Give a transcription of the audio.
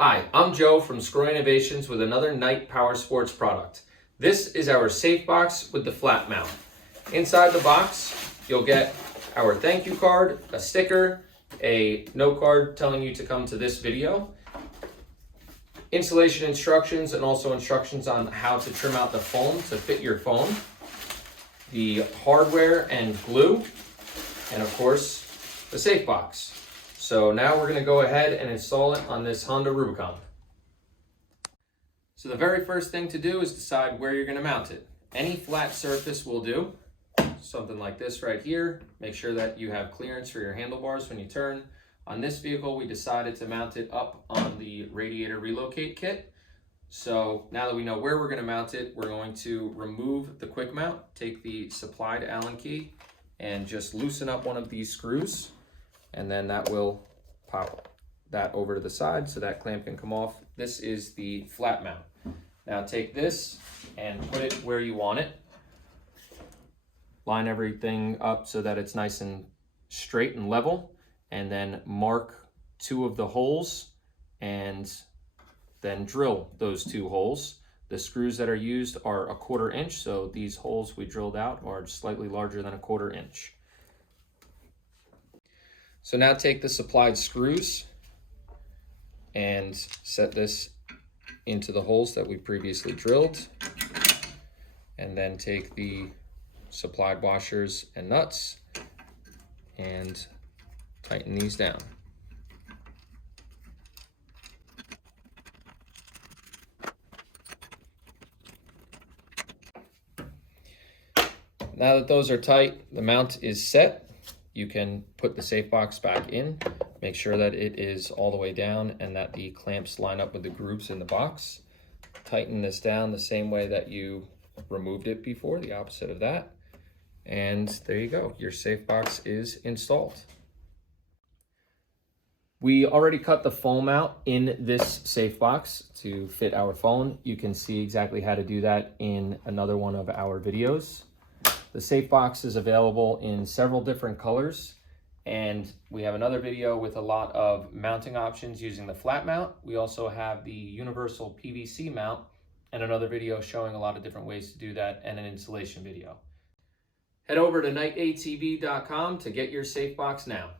Hi, I'm Joe from Screw Innovations with another Night Power Sports product. This is our SafeBox with the flat mount. Inside the box, you'll get our thank you card, a sticker, a note card telling you to come to this video, installation instructions, and also instructions on how to trim out the foam to fit your phone, the hardware and glue, and of course, the SafeBox. So now we're going to go ahead and install it on this Honda Rubicon. So the very first thing to do is decide where you're going to mount it. Any flat surface will do. Something like this right here. Make sure that you have clearance for your handlebars when you turn. On this vehicle, we decided to mount it up on the radiator relocate kit. So now that we know where we're going to mount it, we're going to remove the quick mount, take the supplied Allen key, and just loosen up one of these screws. And then that will pop that over to the side so that clamp can come off. This is the flat mount. Now take this and put it where you want it. Line everything up so that it's nice and straight and level, and then mark 2 of the holes and then drill those 2 holes. The screws that are used are 1/4 inch, so these holes we drilled out are slightly larger than 1/4 inch. So now take the supplied screws and set this into the holes that we previously drilled, and then take the supplied washers and nuts and tighten these down. Now that those are tight, the mount is set. You can put the SafeBox back in. Make sure that it is all the way down and that the clamps line up with the grooves in the box. Tighten this down the same way that you removed it before, the opposite of that. And there you go, your SafeBox is installed. We already cut the foam out in this SafeBox to fit our phone. You can see exactly how to do that in another one of our videos. The SafeBox is available in several different colors, and we have another video with a lot of mounting options using the flat mount. We also have the universal PVC mount and another video showing a lot of different ways to do that, and an installation video. Head over to nightatv.com to get your SafeBox now.